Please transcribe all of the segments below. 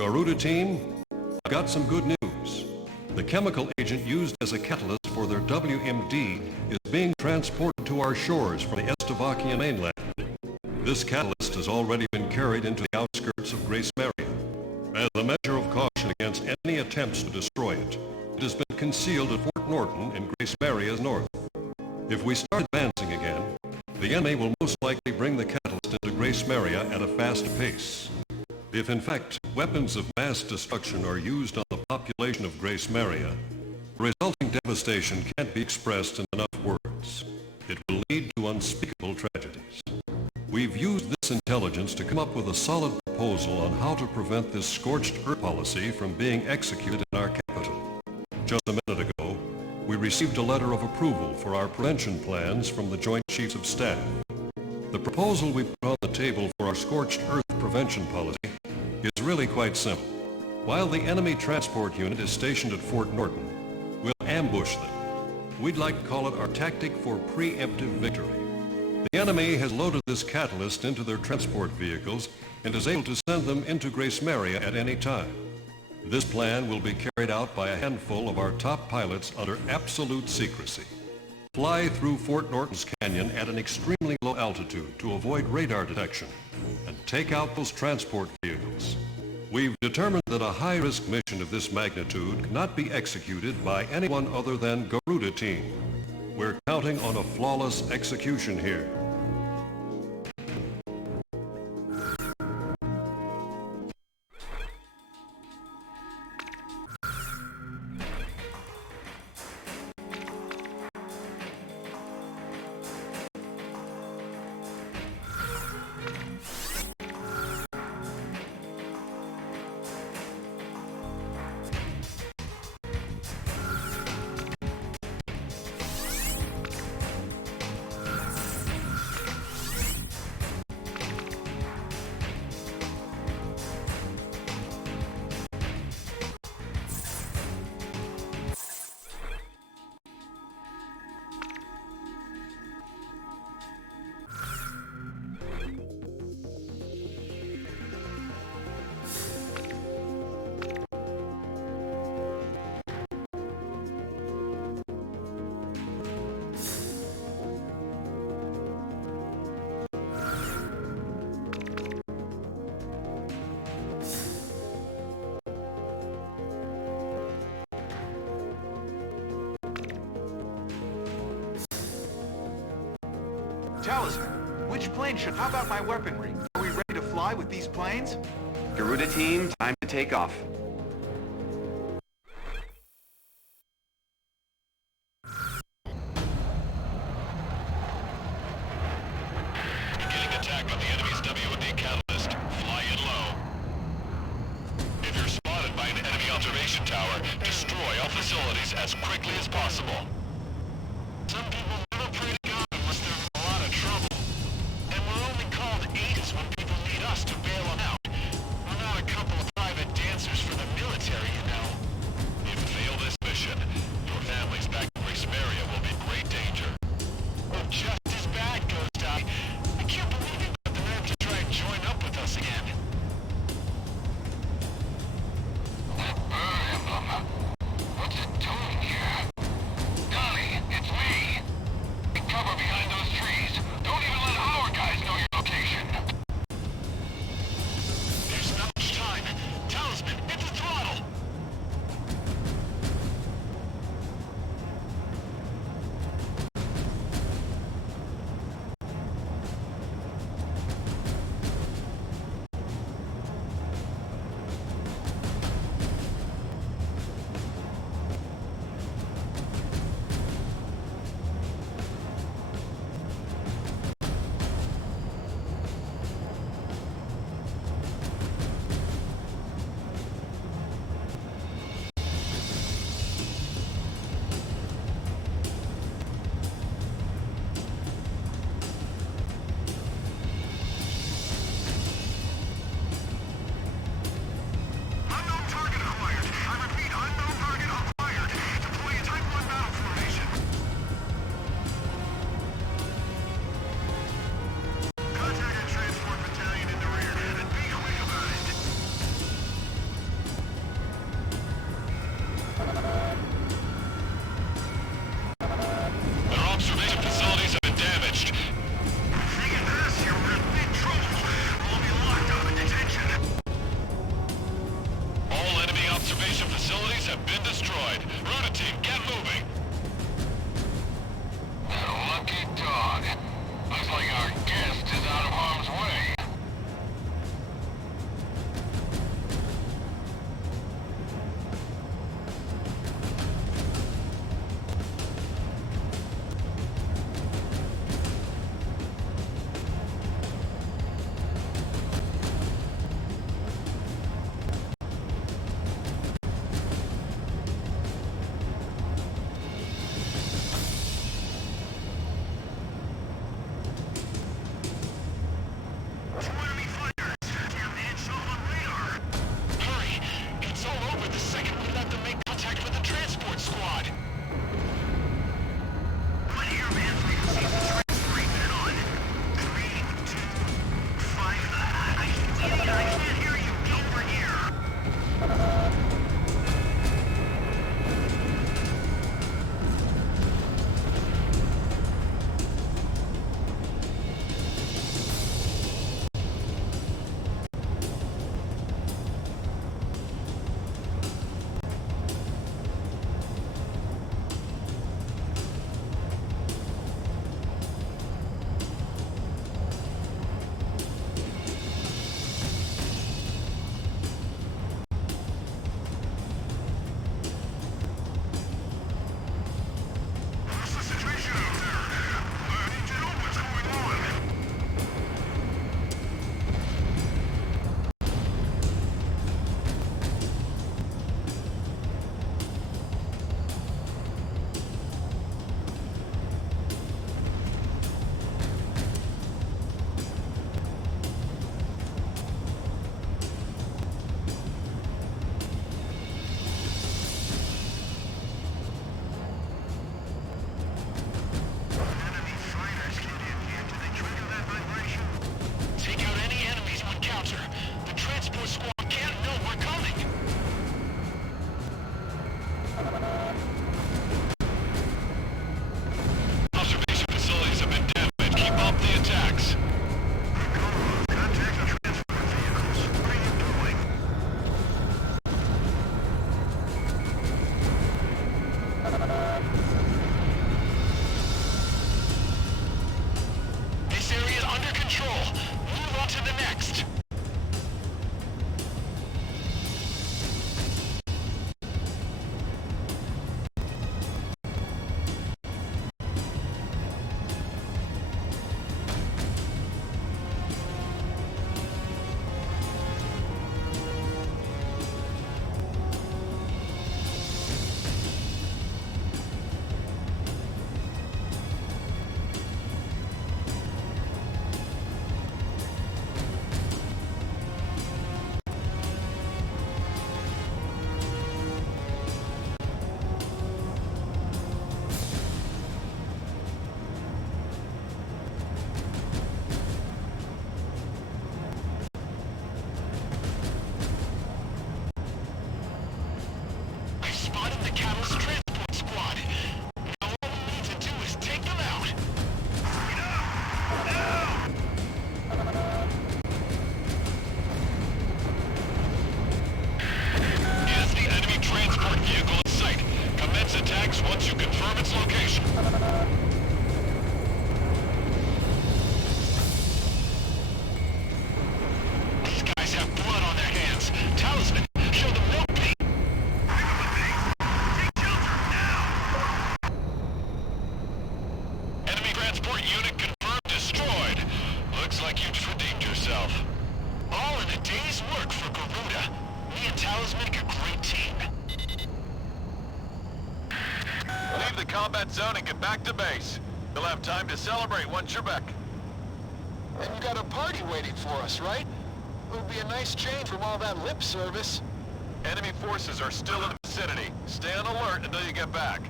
Garuda team, I've got some good news. The chemical agent used as a catalyst for their WMD is being transported to our shores from the Estevakian mainland. This catalyst has already been carried into the outskirts of Grace Maria. As a measure of caution against any attempts to destroy it, it has been concealed at Fort Norton in Grace Maria's north. If we start advancing again, the enemy will most likely bring the catalyst into Grace Maria at a fast pace. If in fact weapons of mass destruction are used on the population of Grace Maria, the resulting devastation can't be expressed in enough words. It will lead to unspeakable tragedies. We've used this intelligence to come up with a solid proposal on how to prevent this scorched earth policy from being executed in our capital. Just a minute ago, we received a letter of approval for our prevention plans from the Joint Chiefs of Staff. The proposal we put on the table for our scorched earth prevention policy is really quite simple. While the enemy transport unit is stationed at Fort Norton, we'll ambush them. We'd like to call it our tactic for preemptive victory. The enemy has loaded this catalyst into their transport vehicles and is able to send them into Grace Maria at any time. This plan will be carried out by a handful of our top pilots under absolute secrecy. Fly through Fort Norton's canyon at an extremely low altitude to avoid radar detection and take out those transport vehicles. We've determined that a high-risk mission of this magnitude cannot be executed by anyone other than Garuda team. We're counting on a flawless execution here. Talisman, which plane should... How about my weaponry? Are we ready to fly with these planes? Garuda team, time to take off. Beginning attack on the enemy's WMD catalyst. Fly in low. If you're spotted by an enemy observation tower, destroy all facilities as quickly as possible. Some people never pray to God unless they're in a lot of trouble. And we're only called agents when people need us to bail them out. We're not a couple of private dancers for the military, you know. If you fail this mission, your families back in Grace Maria will be in great danger. Well, just as bad, Ghost Eye. I can't believe you got the nerve to try and join up with us again. That bird emblem. What's it doing here? Observation facilities have been destroyed. Route team, get moving. Lucky dog. Looks like our guest is out of harm's way. Hurry! It's all over the second we let them make contact with the transport squad. What here, man? Frequencies and transferring that on. 3, 2, 5. I can't hear you. Get over here. What's the situation out there? I need to know what's going on. Enemy fighters get in here. Do they trigger that vibration? Take out any enemies we encounter. The transport squad can't know we're coming. Observation facilities have been damaged. Keep up the attacks. Contact the transport vehicles. What are you doing? This area is under control. Move on to the next. I spotted the Catalyst transport squad. Now all we need to do is take them out. Is the enemy transport vehicle in sight? Commence attacks once you confirm its location. These guys have blood on their hands. Talisman, show them no pity. Enemy transport unit confirmed destroyed. Looks like you've redeemed yourself. All in a day's work for Garuda. Me and Talisman make a great team. Leave the combat zone and get back to base. You'll have time to celebrate once you're back. And you got a party waiting for us, right? It would be a nice change from all that lip service. Enemy forces are still in the vicinity. Stay on alert until you get back.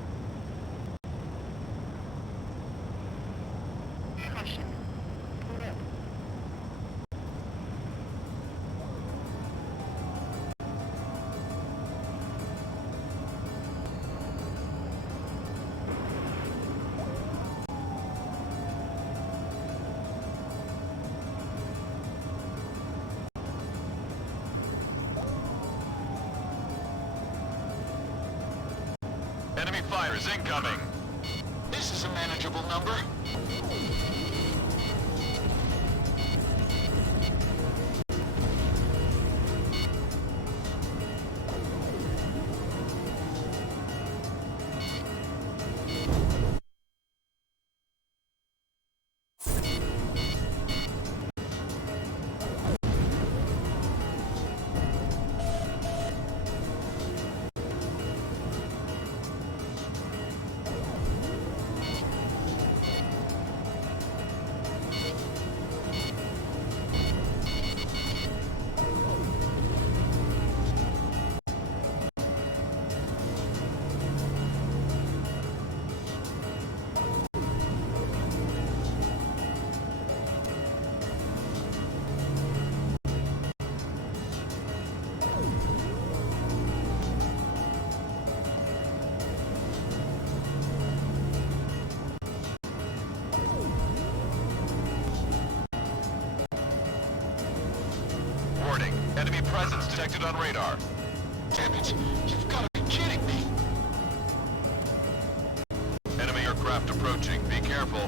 Enemy fire is incoming. This is a manageable number. Warning, enemy presence detected on radar. Damn it, you've got to be kidding me. Enemy aircraft approaching, be careful.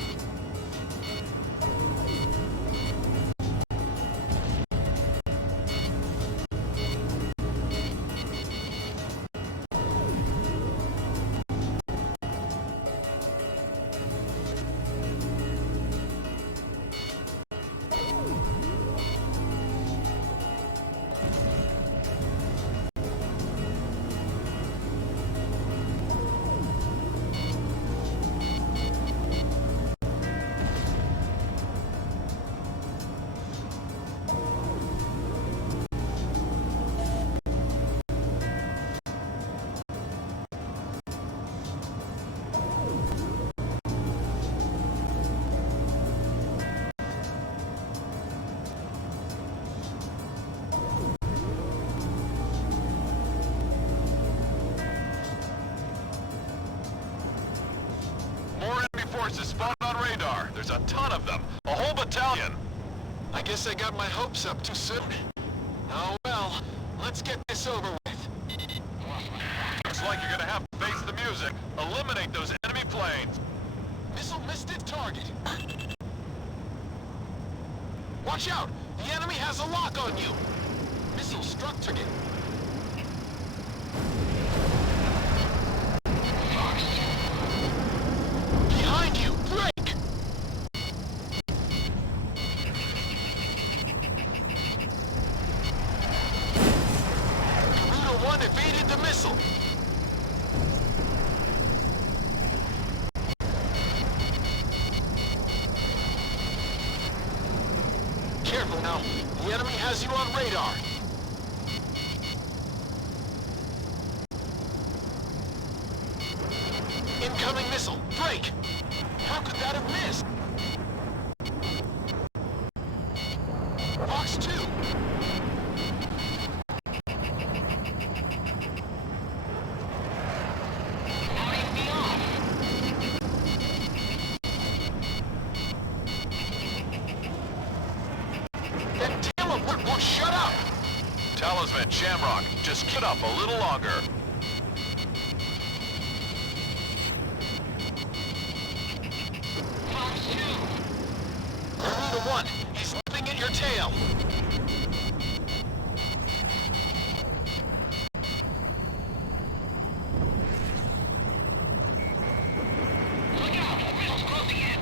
Forces spotted on radar. There's a ton of them. A whole battalion. I guess I got my hopes up too soon. Oh well, let's get this over with. Looks like you're gonna have to face the music. Eliminate those enemy planes. Missile missed its target. Watch out! The enemy has a lock on you! Missile struck target. Behind you! Break! Garuda 1 evaded the missile. Careful now. The enemy has you on radar. Incoming missile. Break! How could that have missed? Fox 2. That tail of work won't shut up! Talisman, Shamrock, just get up a little longer. Garuda 1, he's nipping at your tail. Look out! Missile's closing in!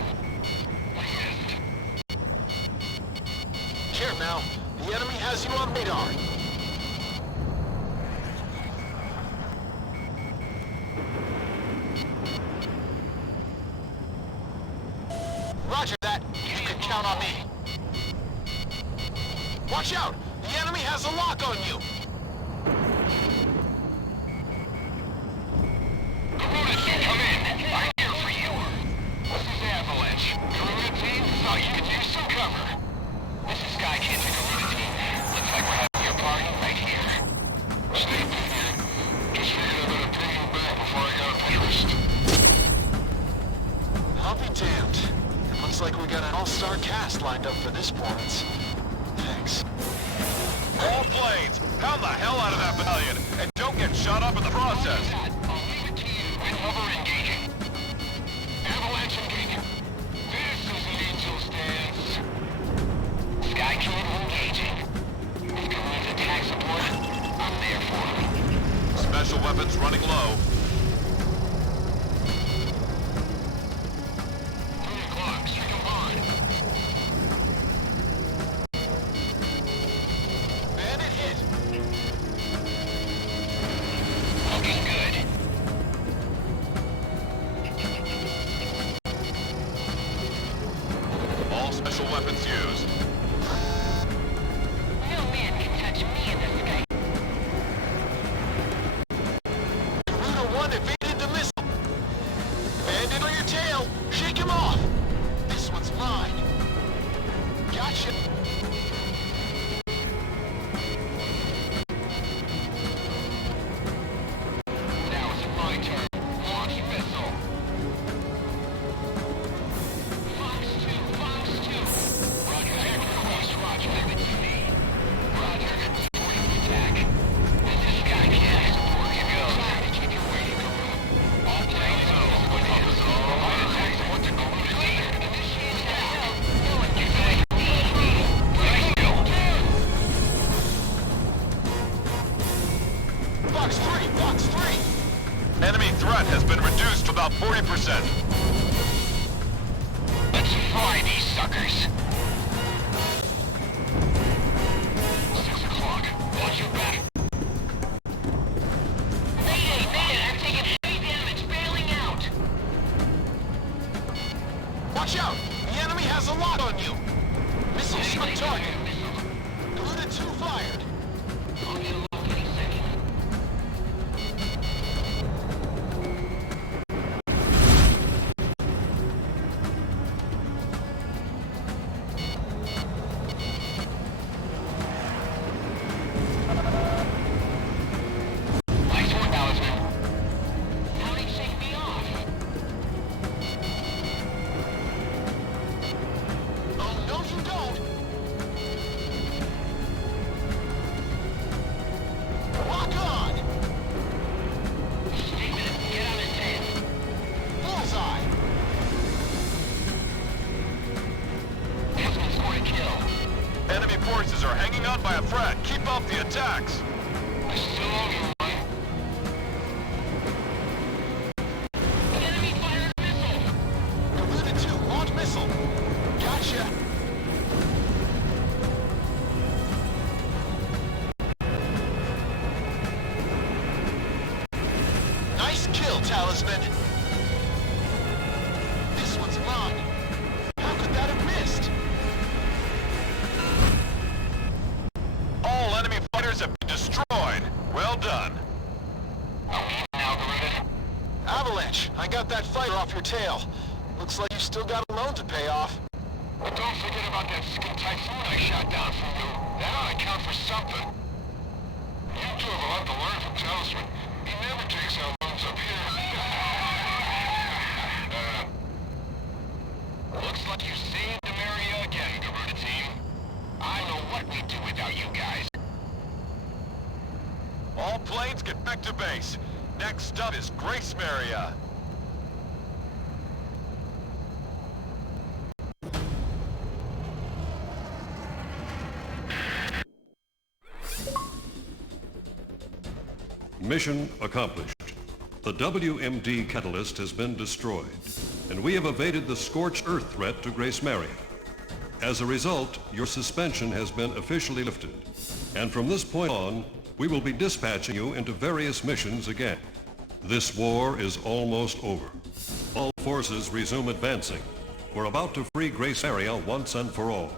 Here now, the enemy has you on radar. Roger that. You can count on me. Watch out! The enemy has a lock on you! Garuda, come in. I'm here for you. This is Avalanche. Garuda team, thought you could use some cover. This is Sky Kid to Garuda team. Looks like we're having your party right here. Stay put here. Just figured I better ping you back before I got pissed. I'll be damned. Looks like we got an all-star cast lined up for this performance. Thanks. All planes, pound the hell out of that battalion, and don't get shot up in the process. I'll leave it to you. special weapons running low. 3 o'clock, second line. Bandit hit. Looking good. All special weapons used. No man can touch me in the sky. Garuda 1 evaded the missile. Bandit on your tail. Shake him off. This one's mine. Gotcha. Now it's my turn. Launch missile. Fox 2, Fox 2. Roger, air request, Roger. Leave it to me. Roger, supporting the attack. This is Skycat. Here goes. Keep your waiting, Garuda. All planes go. Provide attack support to Garuda team. Initiate attack. No one gets away from me. Nice kill. Fox 3, Fox 3. Enemy threat has been reduced to about 40%. Let's fry these suckers. 6 o'clock. Watch your back. Mayday, mayday! I'm taking heavy damage, bailing out. Watch out! The enemy has a lot on you. Missile struck target. Garuda 2 fired. I'll get a look any second. Nice one, Talisman. How'd he shake me off? Oh, no you don't! Lock on! Steven, get on his tail. Bullseye! Talisman scored a kill. Enemy forces are hanging on by a thread. Keep up the attacks. I still owe you one. The enemy fired a missile! Garuda 2, launch missile! Gotcha! Nice kill, Talisman! This one's mine! How could that have missed? All enemy fighters have been destroyed. Well done. Are we even now, Garuda? Avalanche, I got that fighter off your tail. Looks like you still got a loan to pay off. But don't forget about that skin typhoon I shot down for you. That ought to count for something. You two have a lot to learn from Talisman. He never takes our loans up here. Looks like you saved Ameria again, Garuda team. I know what we'd do without you guys. All planes get back to base. Next up is Grace Maria. Mission accomplished. The WMD catalyst has been destroyed, and we have evaded the scorched earth threat to Grace Maria. As a result, your suspension has been officially lifted, and from this point on, we will be dispatching you into various missions again. This war is almost over. All forces resume advancing. We're about to free Grace Maria once and for all.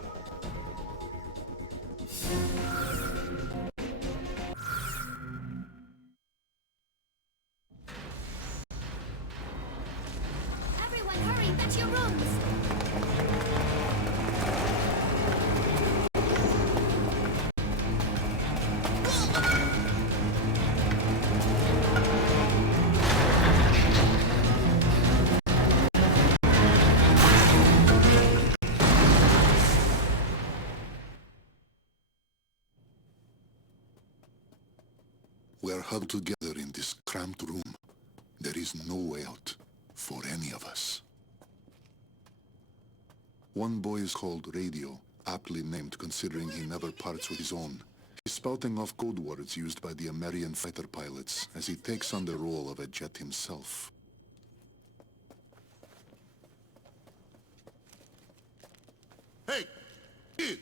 Everyone, hurry! Fetch your rooms! We are huddled together in this cramped room. There is no way out for any of us. One boy is called Radio, aptly named considering he never parts with his own. spouting off code words used by the American fighter pilots as he takes on the role of a jet himself. Hey! Kid!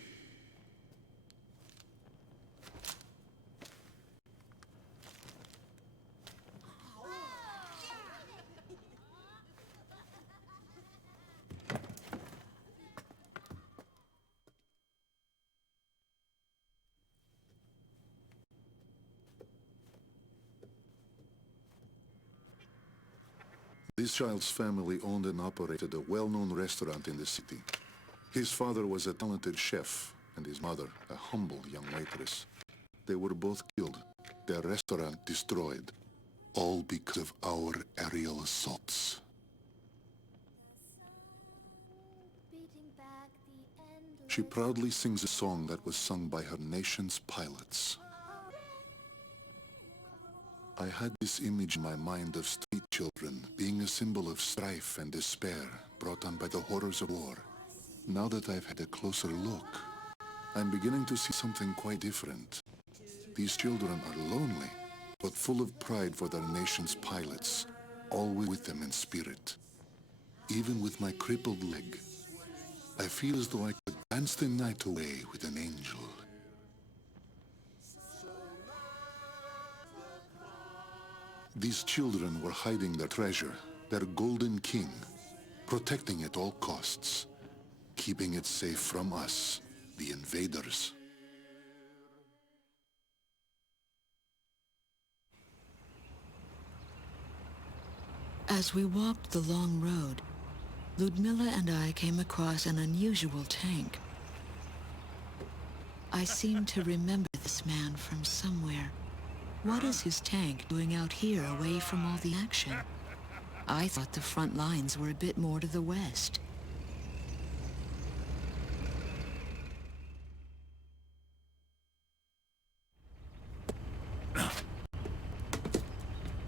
This child's family owned and operated a well-known restaurant in the city. His father was a talented chef, and his mother a humble young waitress. They were both killed, their restaurant destroyed, all because of our aerial assaults. Beating back the endless She proudly sings a song that was sung by her nation's pilots. I had this image in my mind of street children being a symbol of strife and despair brought on by the horrors of war. Now that I've had a closer look, I'm beginning to see something quite different. These children are lonely, but full of pride for their nation's pilots, always with them in spirit. Even with my crippled leg, I feel as though I could dance the night away with an angel. These children were hiding their treasure, their golden king, protecting at all costs, keeping it safe from us, the invaders. As we walked the long road, Ludmilla and I came across an unusual tank. I seem to remember this man from somewhere. What is his tank doing out here away from all the action? I thought the front lines were a bit more to the west.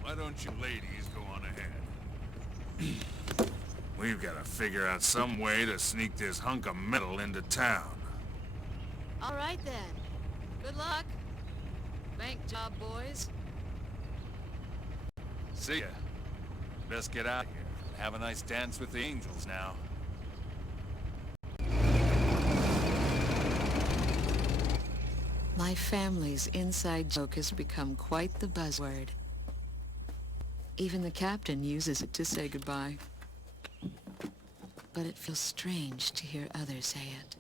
Why don't you ladies go on ahead? We've got to figure out some way to sneak this hunk of metal into town. All right then. Good luck. Bank job, boys. See ya. Best get out of here. Have a nice dance with the angels now. My family's inside joke has become quite the buzzword. Even the captain uses it to say goodbye. But it feels strange to hear others say it.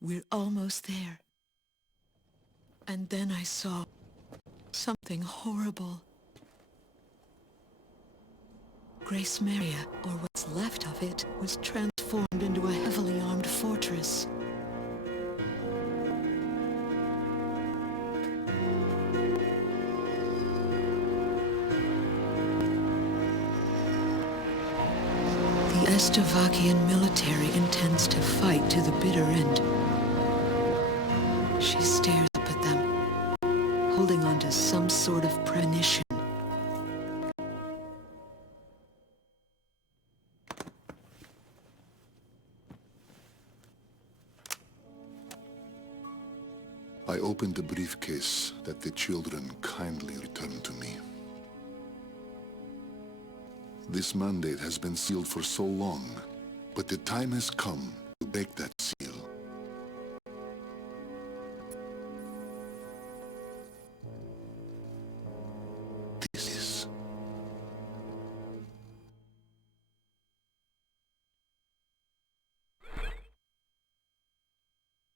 We're almost there. And then I saw something horrible. Grace Maria, or what's left of it, was transformed into a heavily armed fortress. The Estavakian military intends to fight to the bitter end. She stares up at them, holding on to some sort of premonition. I opened the briefcase that the children kindly returned to me. This mandate has been sealed for so long, but the time has come to break that seal.